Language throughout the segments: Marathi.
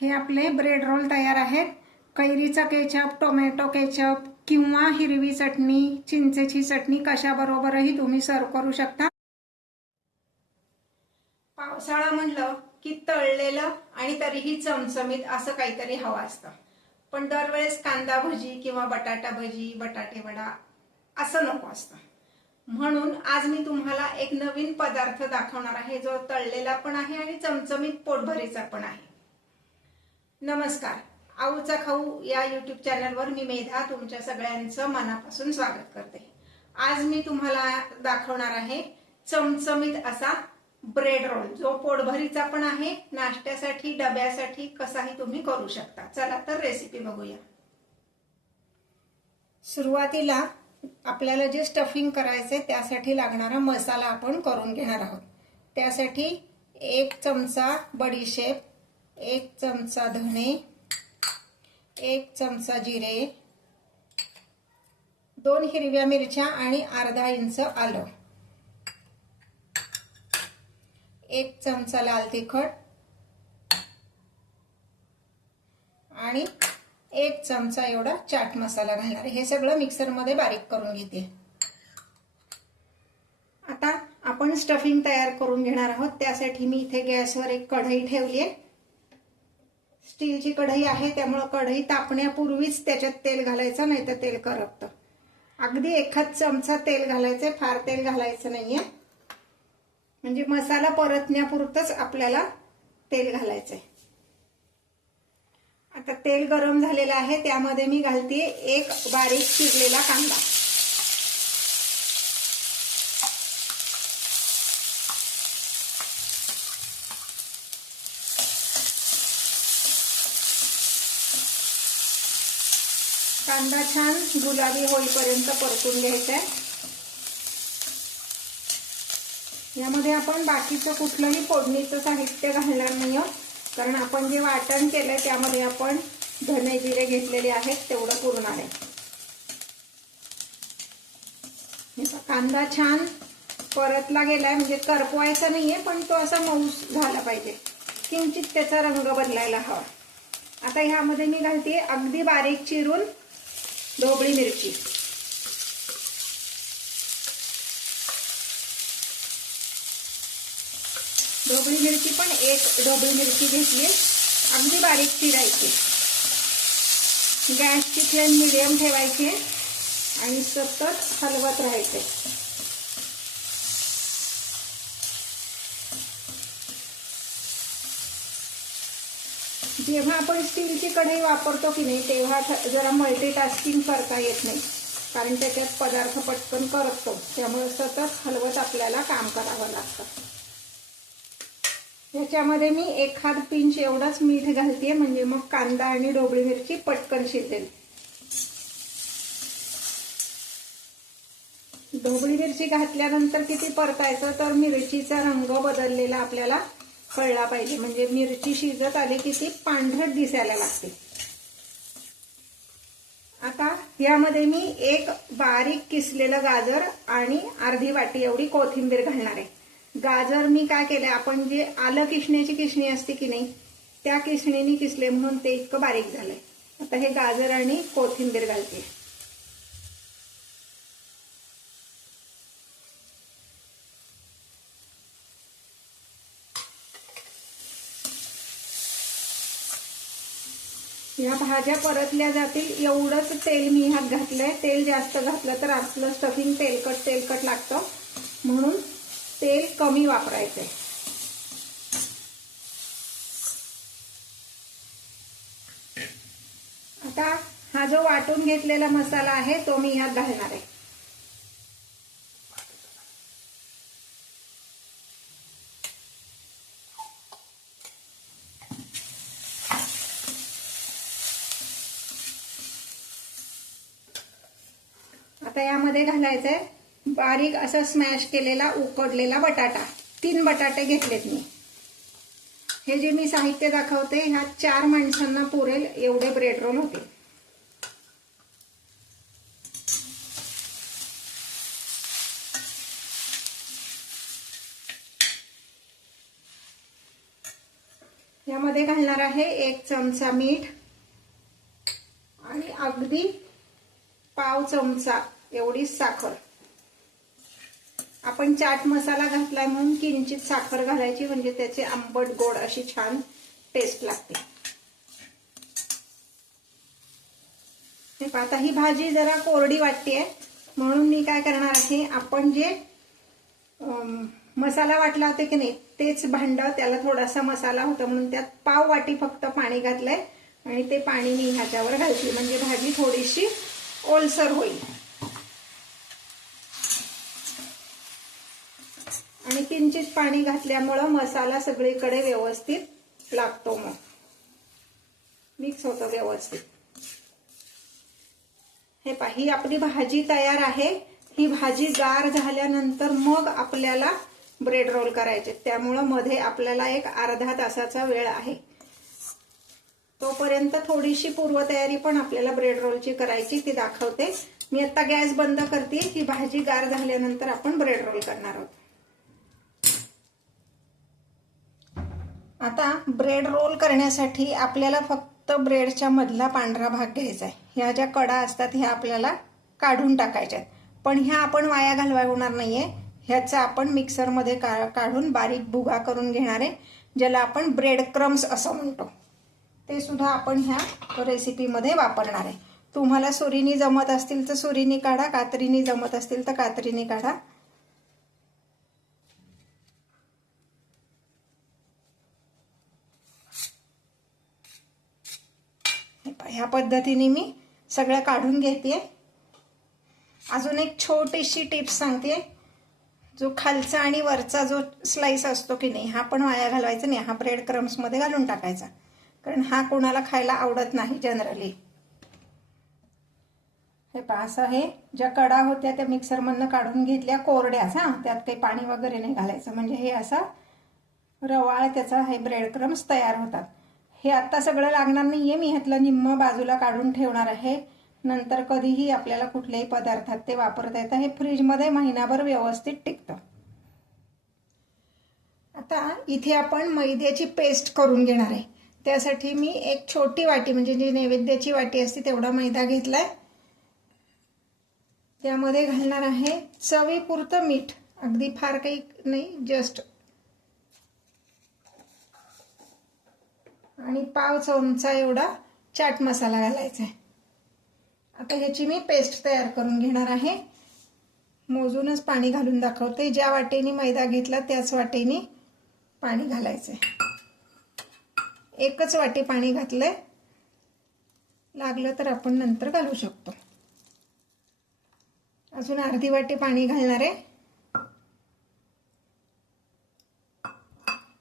हे आपले ब्रेड रोल तयार आहेत। कैरीचा केचप, टोमॅटो केचप किंवा हिरवी चटणी, चिंचेची चटणी कशाबरोबरही तुम्ही सर्व करू शकता। पावसाळा म्हणलं की तळलेलं आणि तरीही चमचमीत असं काहीतरी हवं असतं। पण दरवेळेस कांदा भजी किंवा बटाटा भजी, बटाटे वडा असं नको असतं। म्हणून आज मी तुम्हाला एक नवीन पदार्थ दाखवणार आहे जो तळलेला पण आहे आणि चमचमीत पोटभरीचा पण आहे। नमस्कार, आऊचा खाऊ या YouTube चॅनलवर मी मेधा तुमच्या सगळ्यांचं मनापासून स्वागत करते। आज मी तुम्हाला दाखवणार आहे चमचमीत असा ब्रेड रोल जो पोटभरीचा पण आहे, नाश्त्यासाठी, डब्यासाठी कसाही तुम्ही करू शकता। चला तर रेसिपी बघूया। सुरुवातीला आपल्याला जे स्टफिंग करायचे त्यासाठी लागणारा मसाला आपण करून घेणार आहोत। त्यासाठी 1 चमचा बडीशेप, 1 चमचा धणे, 1 चमचा जिरे, 2 हिरव्या मिरच्या आणि अर्धा इंच आलं, 1 चमचा लाल तिखट आणि 1 चमचा एवढा चाट मसाला घालणार आहे। हे सगळं मिक्सर मध्ये बारीक करून घेते। आता आपण स्टफिंग तयार करून घेणार आहोत। त्यासाठी मी इथे गॅसवर एक कढई ठेवली आहे। स्टीलची कढई आहे त्यामुळे कढई तापण्यापूर्वीच त्याच्यात तेल घालायचं, नाही तर तेल करपतं। अगदी 1 चमचा तेल घालायचं, फार तेल घालायचं नाहीये, म्हणजे मसाला परतण्यापुरतच आपल्याला तेल घालायचंय। आता तेल गरम झालेलं आहे, त्यामध्ये मी घालते 1 बारीक चिरलेला कांदा। कांदा छान गुलाबी होईपर्यंत परतून घ्यायचा आहे। यामध्ये आपण बाकीचं कुठलंही फोडणीचं साहित्य घालणार नाही, कारण आपण जे वाटण केलंय त्यामध्ये आपण धने जिरे घेतलेले आहेत, तेवढं पुरणार आहे। कांदा छान परतला गेलाय, म्हणजे करपवायचा नाहीये, पण तो असा मऊ झाला पाहिजे, किंचित त्याचा रंग बदलायला हवा। आता ह्यामध्ये मी घालते अगदी बारीक चिरून ढोबळी मिरची, ढोबळी मिरची पण 1 ढोबळी मिरची घेतली, अगदी बारीक चिरायची। गॅसची फ्लेम मीडियम ठेवायची आणि सतत हलवत राहायचे। जेव्हा आपण स्टीलची कढई वापरतो की नाही, तेव्हा जरा मल्टीटास्किंग करता येत नाही, कारण त्याच्यात पदार्थ पटकन करपतो, त्यामुळे सतत हलवत आपल्याला काम करावं लागतं। याच्यामध्ये मी 1 पिंच एवढाच मीठ घालते, म्हणजे मग कांदा आणि ढोबळी मिरची पटकन शिजेल। ढोबळी मिरची घातल्यानंतर किती परतायचं, तर मिरचीचा रंग बदललेला आपल्याला कळला पाहिजे, म्हणजे मिरची शिजत आली की ती पांढरट दिसायला लागते। आता यामध्ये मी 1 बारीक किसलेलं गाजर आणि अर्धी वाटी एवढी कोथिंबीर घालणार आहे। गाजर मी काय केलंय, आपण जे आलं किसण्याची किसणी असते की नाही, त्या किसणीने किसले म्हणून ते इतकं बारीक झालंय। आता हे गाजर आणि कोथिंबीर घालते। या भाज्या परतल्या जातील एवढंच तेल मी ह्यात घातलंय। तेल जास्त घातलं तर आपलं स्टफिंग तेलकट लागतं, म्हणून तेल कमी वापरायचंय। आता हा जो वाटून घेतलेला मसाला आहे तो मी ह्यात घालणार आहे। आता यामध्ये घालायचंय बारीक असा स्मॅश केलेला उकडलेला बटाटा। 3 बटाटे घेतलेत मी। हे जे मी साहित्य दाखवते ह्या 4 माणसांना पुरेल एवढे ब्रेड रोल होते। ह्यामध्ये घालणार आहे 1 चमचा मीठ आणि अगदी पाव चमचा एवढी साखर. आपण चाट मसाला घातलाय म्हणून किंचित साखर घालायची, म्हणजे त्याचे आंबट गोड अशी छान टेस्ट लागते. हे आता ही भाजी जरा कोरडी वाटते म्हणून मी काय करणार आहे, आपण जे मसाला वाटला होता की नाही तेच भांड, त्याला थोडासा मसाला होता म्हणून त्यात पाव वाटी फक्त पाणी घातलंय आणि ते पाणी मी ह्याच्यावर घालते, म्हणजे भाजी थोडीशी ओलसर होईल. आणि किंचित पाणी घातल्यामुळं मसाला सगळीकडे व्यवस्थित लागतो, मग मिक्स होतो व्यवस्थित. हे पहा, ही आपली भाजी तयार आहे. ही भाजी गार झाल्यानंतर मग आपल्याला ब्रेड रोल करायचे, त्यामुळं मध्ये आपल्याला एक अर्धा तासाचा वेळ आहे. तोपर्यंत थोडीशी पूर्वतयारी पण आपल्याला ब्रेड रोलची करायची, ती दाखवते. मी आता गॅस बंद करते. ही भाजी गार झाल्यानंतर आपण ब्रेड रोल करणार आहोत. आता ब्रेड रोल करण्यासाठी आपल्याला फक्त ब्रेडच्या मधला पांढरा भाग घ्यायचा आहे. ह्या ज्या कडा असतात ह्या आपल्याला काढून टाकायच्या आहेत, पण ह्या आपण वाया घालवणार नाहीये. ह्याचा आपण मिक्सरमध्ये काढून बारीक भुगा करून घेणार आहे, ज्याला आपण ब्रेड क्रम्स असं म्हणतो. ते सुद्धा आपण ह्या रेसिपीमध्ये वापरणार आहे. तुम्हाला सुरीनी जमत असतील तर सुरीनी काढा, कात्रीनी जमत असतील तर कात्रीनी काढा. ह्या पद्धतीने मी सगळं काढून घेते. अजून एक छोटीशी टिप्स सांगते. जो खालचा आणि वरचा जो स्लाइस असतो की नाही, हा पण वाया घालवायचा नाही. हा ब्रेड क्रम्स मध्ये घालून टाकायचा, कारण हा कोणाला खायला आवडत नाही जनरली. हे पहा, असं हे ज्या कडा होत्या त्या मिक्सर मधनं काढून घेतल्या कोरड्याच. त्यात काही पाणी वगैरे नाही घालायचं, म्हणजे हे असा रवाळ त्याचा हे ब्रेड क्रम्स तयार होतात. हे आता सगळं लागणार नाहीये, मी ह्यातलं निम्म बाजूला काढून ठेवणार आहे. नंतर कधीही आपल्याला कुठल्याही पदार्थात ते वापरता येतं. हे फ्रीजमध्ये महिनाभर व्यवस्थित टिकतं. आता इथे आपण मैद्याची पेस्ट करून घेणार आहे. त्यासाठी मी एक छोटी वाटी, म्हणजे जी नैवेद्याची वाटी असते तेवढा मैदा घेतलाय. त्यामध्ये घालणार आहे चवीपुरतं मीठ, अगदी फार काही नाही, जस्ट. आणि पाव चमचा एवढा चाट मसाला घालायचा आहे. आता ह्याची मी पेस्ट तयार करून घेणार आहे. मोजूनच पाणी घालून दाखवते. ज्या वाटेने मैदा घेतला त्याच वाटेने पाणी घालायचंय. एकच वाटी पाणी घातलंय, लागलं तर आपण नंतर घालू शकतो. अजून अर्धी वाटी पाणी घालणार आहे,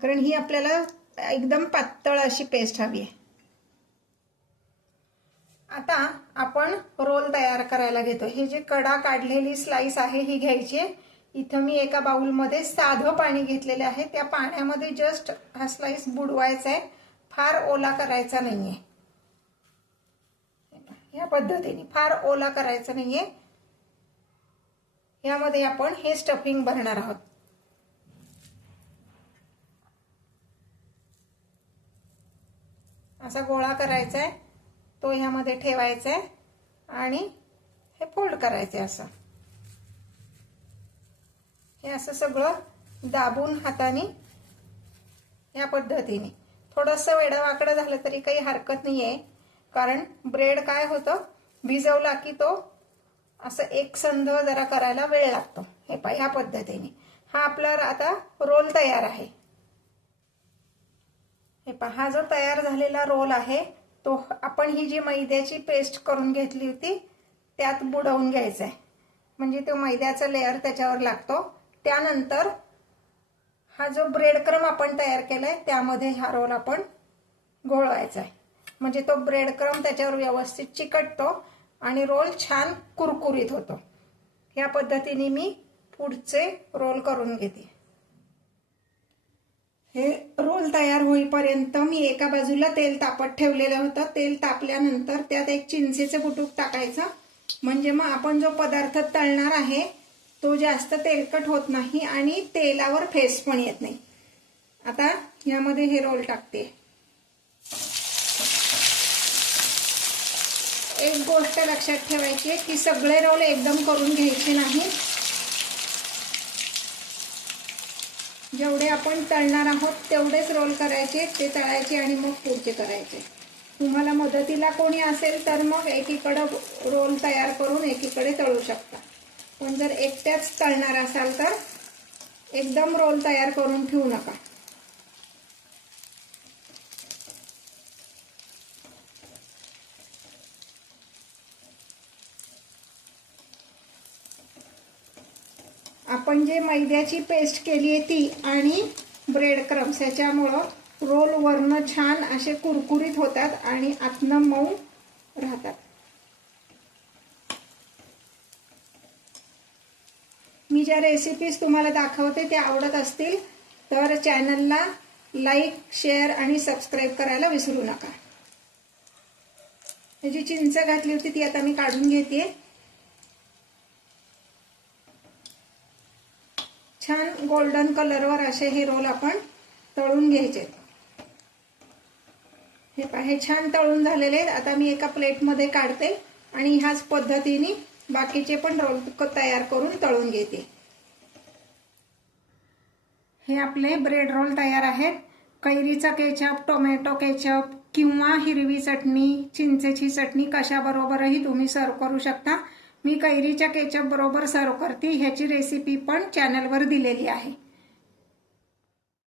कारण ही आपल्याला एकदम पातळ अशी पेस्ट हवी आहे. आता आपण रोल तयार करायला घेतो. हे जे कडा काढलेली स्लाइस आहे ही घ्यायची आहे. इथं मी एका बाउलमध्ये साधं पाणी घेतलेलं आहे. त्या पाण्यामध्ये जस्ट हा स्लाइस बुडवायचा आहे, फार ओला करायचा नाहीये. या पद्धतीने फार ओला करायचा नाहीये. यामध्ये आपण हे स्टफिंग भरणार आहोत. असा गोळा करायचा आहे, तो ह्यामध्ये ठेवायचा आहे आणि हे फोल्ड करायचे. असं हे असं सगळं दाबून हाताने या पद्धतीने. थोडंसं वेडवाकडं झालं तरी काही हरकत नाहीये, कारण ब्रेड काय होतं, भिजवला की तो असं एकसंध जरा करायला वेळ लागतो. हे पहा, ह्या पद्धतीने हा आपला आता रोल तयार आहे. हे पहा, हा जो तयार झालेला रोल आहे तो आपण ही जी मैद्याची पेस्ट करून घेतली होती त्यात बुडवून घ्यायचा आहे, म्हणजे तो मैद्याचा लेअर त्याच्यावर लागतो. त्यानंतर हा जो ब्रेड क्रम आपण तयार केलाय त्यामध्ये हा रोल आपण घोळवायचा आहे, म्हणजे तो ब्रेड क्रम त्याच्यावर व्यवस्थित चिकटतो आणि रोल छान कुरकुरीत होतो. या पद्धतीने मी पुढचे रोल करून घेते. हे रोल तयार होईपर्यंत मी एका बाजूला तेल तापत ठेवलेलं होतं. तेल तापल्यानंतर त्यात एक चिंचेचं बुटूक टाकायचं, म्हणजे मग आपण जो पदार्थ तळणार आहे तो जास्त तेलकट होत नाही आणि तेलावर फेस पण येत नाही. आता यामध्ये हे रोल टाकते. गोष्ट लक्षात ठेवायची की सगळे रोल एकदम करून घ्यायचे नाही. जेवढे आपण तळणार आहोत तेवढेच रोल करायचे, ते तळायचे आणि मग पुढचे करायचे. तुम्हाला मदतीला कोणी असेल तर मग एकीकडे रोल तयार करून एकीकडे तळू शकता. पण जर एकट्याच तळणार असाल तर एकदम रोल तयार करून ठेवू नका. आपण जे मैद्याची पेस्ट केली आहे ती आणि ब्रेड क्रम्स याच्यामुळं रोल वरनं छान असे कुरकुरीत होतात आणि आतनं मऊ राहतात. मी ज्या रेसिपीज तुम्हाला दाखवते त्या आवडत असतील तर चॅनलला लाईक, शेअर आणि सबस्क्राईब करायला विसरू नका. जी चिंच घातली होती ती आता मी काढून घेते. छान गोल्डन कलरवर असे हे रोल आपण तळून घ्यायचे. हे पहा, हे छान तळून झालेले आहेत. आता मी एका प्लेटमध्ये काढते आणि ह्याच पद्धतीने बाकीचे पण रोल तयार करून तळून घेते. हे आपले ब्रेड रोल तयार आहेत. कैरीचा केचप, टोमॅटो केचप किंवा हिरवी चटणी, चिंचेची चटणी कशाबरोबरही तुम्ही सर्व करू शकता. मी कैरीच्या केचप बरोबर सर्व करते. ह्याची रेसिपी पण चॅनलवर दिलेली आहे.